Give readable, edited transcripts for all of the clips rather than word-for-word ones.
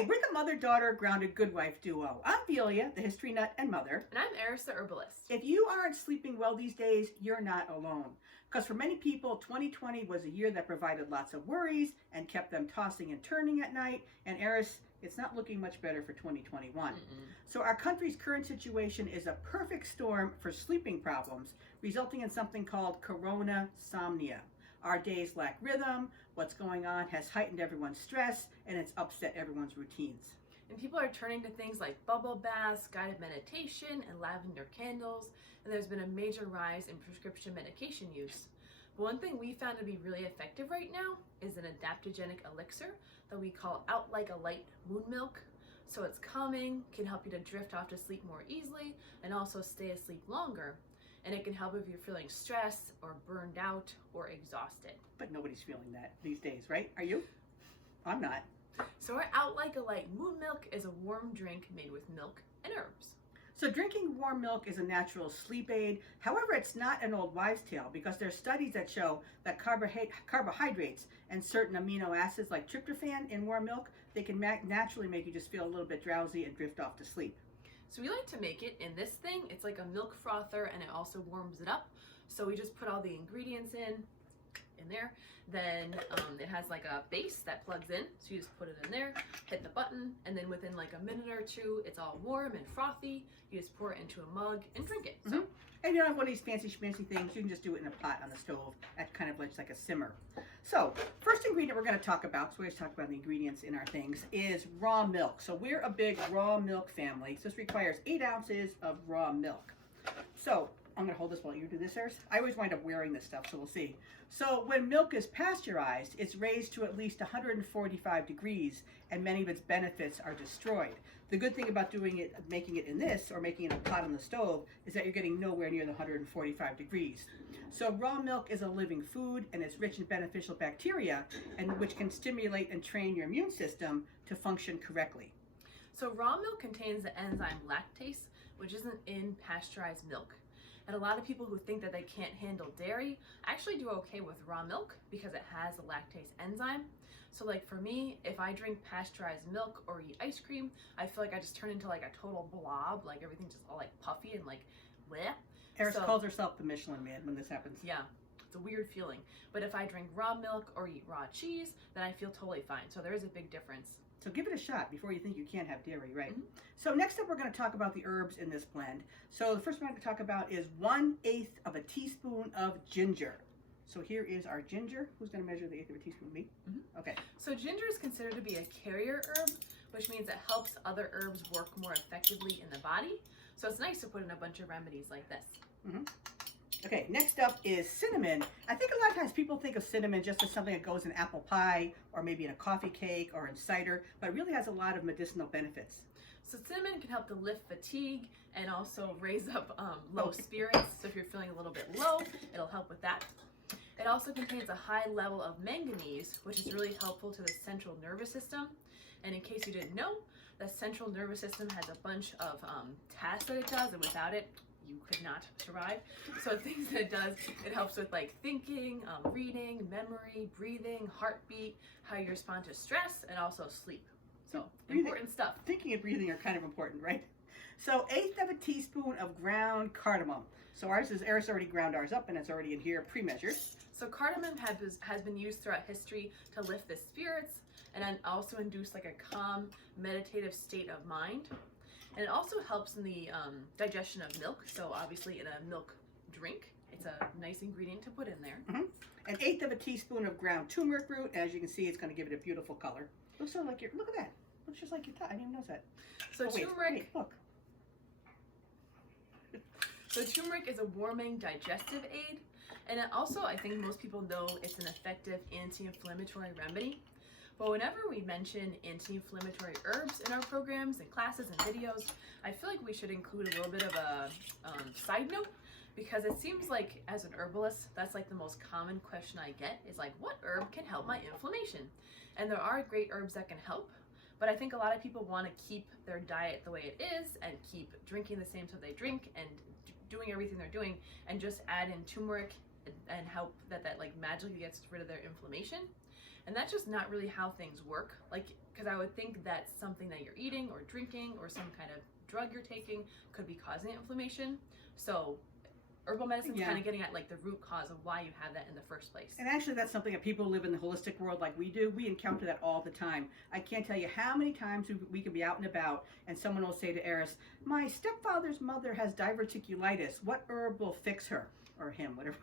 Hi, we're the mother-daughter grounded good wife duo. I'm Velia, the history nut and mother. And I'm Eris, the herbalist. If you aren't sleeping well these days, you're not alone. Because for many people, 2020 was a year that provided lots of worries and kept them tossing and turning at night. And Eris, it's not looking much better for 2021. So our country's current situation is a perfect storm for sleeping problems, resulting in something called coronasomnia. Our days lack rhythm, what's going on has heightened everyone's stress, and it's upset everyone's routines. And people are turning to things like bubble baths, guided meditation, and lavender candles, and there's been a major rise in prescription medication use. But one thing we found to be really effective right now is an adaptogenic elixir that we call Out Like a Light Moon Milk. So it's calming, can help you to drift off to sleep more easily, and also stay asleep longer. And it can help if you're feeling stressed or burned out or exhausted. But nobody's feeling that these days, right? Are you? I'm not. So our Out Like a Light Moon Milk is a warm drink made with milk and herbs. So drinking warm milk is a natural sleep aid. However, it's not an old wives' tale because there's studies that show that carbohydrates and certain amino acids like tryptophan in warm milk, they can naturally make you just feel a little bit drowsy and drift off to sleep. So we like to make it in this thing. It's like a milk frother and it also warms it up. So we just put all the ingredients in there. Then it has like a base that plugs in. So you just put it in there, hit the button, and then within like a minute or two, it's all warm and frothy. You just pour it into a mug and drink it. So. And you don't have one of these fancy schmancy things. You can just do it in a pot on the stove at kind of like a simmer. So first ingredient we're going to talk about, so we always talk about the ingredients in our things, is raw milk. So we're a big raw milk family. So this requires 8 ounces of raw milk. So I'm going to hold this while you do this, Eris. I always wind up wearing this stuff, so we'll see. So when milk is pasteurized, it's raised to at least 145 degrees, and many of its benefits are destroyed. The good thing about making it in this, or making it in a pot on the stove, is that you're getting nowhere near the 145 degrees. So raw milk is a living food, and it's rich in beneficial bacteria, and which can stimulate and train your immune system to function correctly. So raw milk contains the enzyme lactase, which isn't in pasteurized milk. And a lot of people who think that they can't handle dairy actually do okay with raw milk because it has the lactase enzyme. So like for me, if I drink pasteurized milk or eat ice cream, I feel like I just turn into like a total blob, like everything's just all like puffy and like bleh. Eris calls herself the Michelin Man when this happens. Yeah, it's a weird feeling. But if I drink raw milk or eat raw cheese, then I feel totally fine. So there is a big difference. So give it a shot before you think you can't have dairy, right? So next up, we're going to talk about the herbs in this blend. So the first one I'm going to talk about is 1/8 of a teaspoon of ginger. So here is our ginger. Who's going to measure the 1/8 of a teaspoon? Me? Okay. So ginger is considered to be a carrier herb, which means it helps other herbs work more effectively in the body. So it's nice to put in a bunch of remedies like this. Okay, next up is cinnamon. I think a lot of times people think of cinnamon just as something that goes in apple pie or maybe in a coffee cake or in cider, but it really has a lot of medicinal benefits. So cinnamon can help to lift fatigue and also raise up low spirits. So if you're feeling a little bit low, it'll help with that. It also contains a high level of manganese, which is really helpful to the central nervous system. And in case you didn't know, the central nervous system has a bunch of tasks that it does, and without it, you could not survive. So things that it does, it helps with like thinking, reading, memory, breathing, heartbeat, how you respond to stress, and also sleep. So important stuff. Thinking and breathing are kind of important, right? So 1/8 of a teaspoon of ground cardamom. So Eris already ground ours up and it's already in here pre-measured. So cardamom has been used throughout history to lift the spirits and then also induce like a calm, meditative state of mind. And it also helps in the digestion of milk. So obviously in a milk drink, it's a nice ingredient to put in there. 1/8 of a teaspoon of ground turmeric root. As you can see, it's going to give it a beautiful color. Looks sort of like look at that. Looks just like your I didn't even notice that. So turmeric, look. So turmeric is a warming digestive aid. And it also, I think most people know it's an effective anti-inflammatory remedy. But whenever we mention anti-inflammatory herbs in our programs and classes and videos, I feel like we should include a little bit of a side note, because it seems like as an herbalist, that's like the most common question I get is like, what herb can help my inflammation? And there are great herbs that can help, but I think a lot of people want to keep their diet the way it is and keep drinking the same stuff they drink and doing everything they're doing and just add in turmeric and hope that like magically gets rid of their inflammation. And that's just not really how things work. Like, because I would think that something that you're eating or drinking or some kind of drug you're taking could be causing inflammation. So herbal medicine is kind of getting at like the root cause of why you have that in the first place. And actually, that's something that people who live in the holistic world like we do, we encounter that all the time. I can't tell you how many times we can be out and about and someone will say to Eris, my stepfather's mother has diverticulitis. What herb will fix her? Or him, whatever.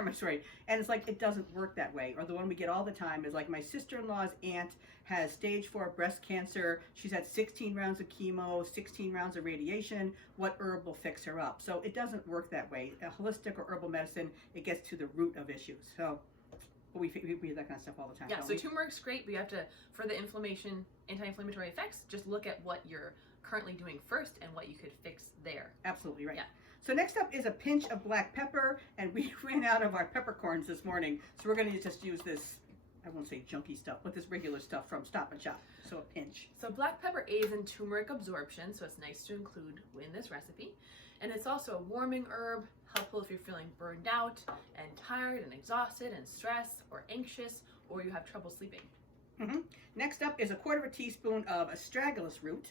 My story. And it's like, it doesn't work that way. Or the one we get all the time is like, my sister-in-law's aunt has stage 4 breast cancer. She's had 16 rounds of chemo, 16 rounds of radiation. What herb will fix her up? So it doesn't work that way. A holistic or herbal medicine, it gets to the root of issues. So we hear that kind of stuff all the time. Yeah, so turmeric's great, but you have to, for the inflammation, anti-inflammatory effects, just look at what you're currently doing first and what you could fix there. Absolutely right. Yeah. So next up is a pinch of black pepper, and we ran out of our peppercorns this morning, so we're going to just use this, I won't say junky stuff, but this regular stuff from Stop and Shop, so a pinch. So black pepper aids in turmeric absorption, so it's nice to include in this recipe. And it's also a warming herb, helpful if you're feeling burned out and tired and exhausted and stressed or anxious, or you have trouble sleeping. Mm-hmm. Next up is a 1/4 teaspoon of Astragalus Root.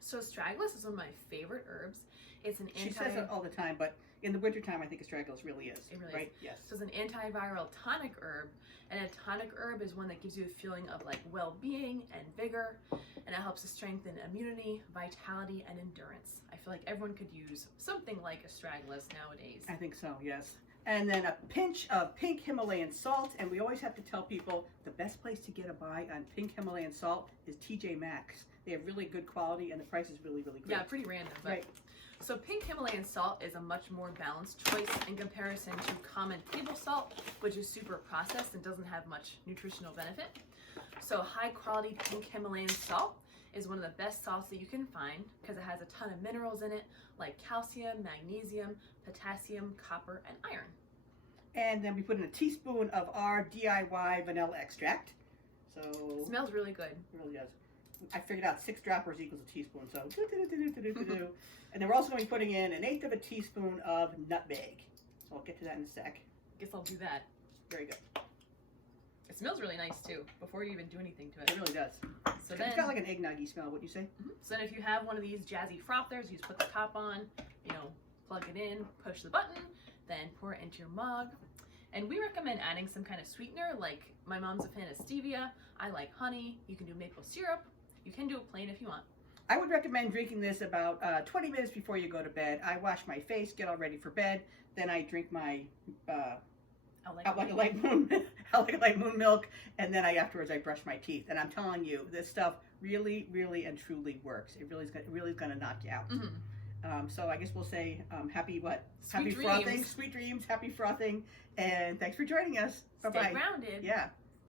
So astragalus is one of my favorite herbs. It's an She says it all the time, but in the wintertime, I think astragalus really is. It really right? is. Yes. So it's an antiviral tonic herb, and a tonic herb is one that gives you a feeling of like well-being and vigor, and it helps to strengthen immunity, vitality, and endurance. I feel like everyone could use something like astragalus nowadays. I think so, yes. And then a pinch of pink Himalayan salt, and we always have to tell people the best place to get a buy on pink Himalayan salt is TJ Maxx. They have really good quality, and the price is really, really good. Yeah, pretty random, but right. So pink Himalayan salt is a much more balanced choice in comparison to common table salt, which is super processed and doesn't have much nutritional benefit. So high quality pink Himalayan salt is one of the best salts that you can find because it has a ton of minerals in it like calcium, magnesium, potassium, copper, and iron. And then we put in a teaspoon of our DIY vanilla extract. So It smells really good. It really does. I figured out 6 droppers equals a teaspoon, so And then we're also going to be putting in 1/8 of a teaspoon of nutmeg. So I'll get to that in a sec. Guess I'll do that. Very good. It smells really nice too, before you even do anything to it. It really does. So It's then, got like an eggnoggy smell, wouldn't you say? So then if you have one of these jazzy frothers, you just put the top on, plug it in, push the button, then pour it into your mug. And we recommend adding some kind of sweetener, like my mom's a fan of stevia. I like honey. You can do maple syrup. You can do it plain if you want. I would recommend drinking this about 20 minutes before you go to bed. I wash my face, get all ready for bed, then I drink my out like a light moon milk, and then afterwards I brush my teeth. And I'm telling you, this stuff really, really and truly works. It really is going to knock you out. Mm-hmm. So I guess we'll say happy Sweet dreams. frothing, sweet dreams, happy frothing, and thanks for joining us. Bye bye. Stay grounded. Yeah.